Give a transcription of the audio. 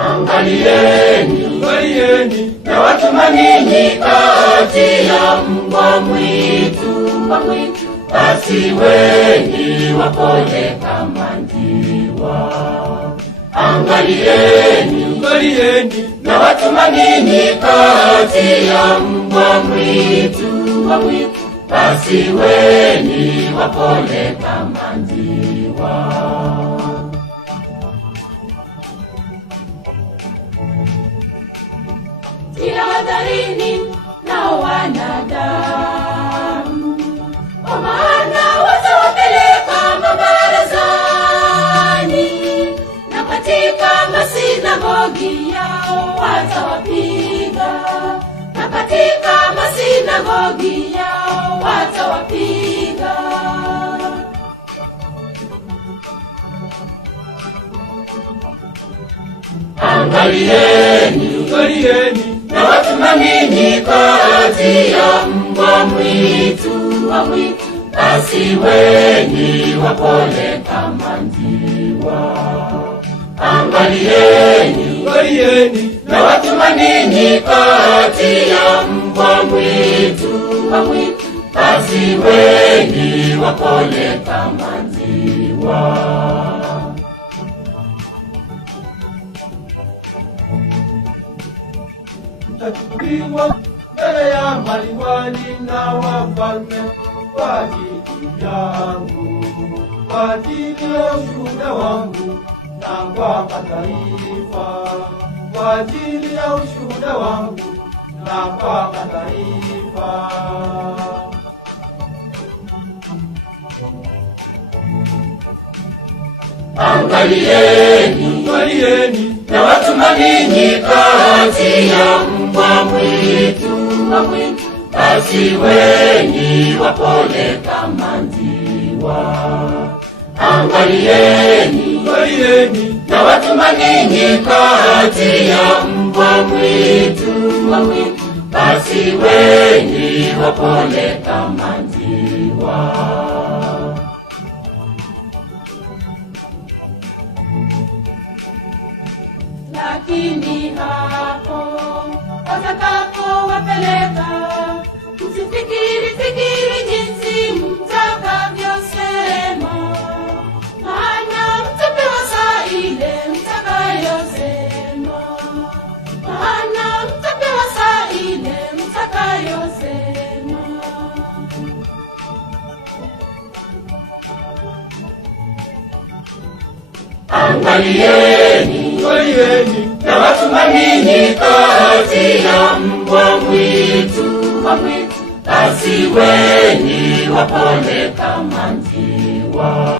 Angalieni, na watuma ninyi kati ya mbwa mwitu, pasiweni wapole kama njiwa. Angalieni, na watuma ninyi kati ya mbwa mwitu, pasiweni wapole kama njiwa. Tahadharini na wanadamu, kwa maana watawapeleka mabarazani, na katika masinagogi yao watawapiga, na katika masinagogi yao watawapiga. Angalieni, na watuma ninyi kati ya mbwa mwitu, pasiweni wapole kama njiwa. Angalieni, na watuma ninyi kati ya mbwa mwitu, pasiweni wapole kama njiwa. Mtachukuliwa mbele ya maliwali na wafalme kwa ajili yangu, kwa ajili ya ushuhuda wangu na kwa mataifa, kwa ajili ya ushuhuda wangu na kwa mataifa. Angalieni, na watuma ninyi kati ya mbwa mwitu, pasiweni wapole kama njiwa. Angalieni, na watuma ninyi kati ya mbwa mwitu, pasiweni wapole kama njiwa. Lakini hapo watakapowapeleka, msifikiri jinsi mtakavyosema, maana mtapewa saa ile mtakayosema, maana mtapewa saa ile mtakayosema. Angalieni, na watuma ninyi kati ya mbwa mwitu, pasiweni wapole kama njiwa.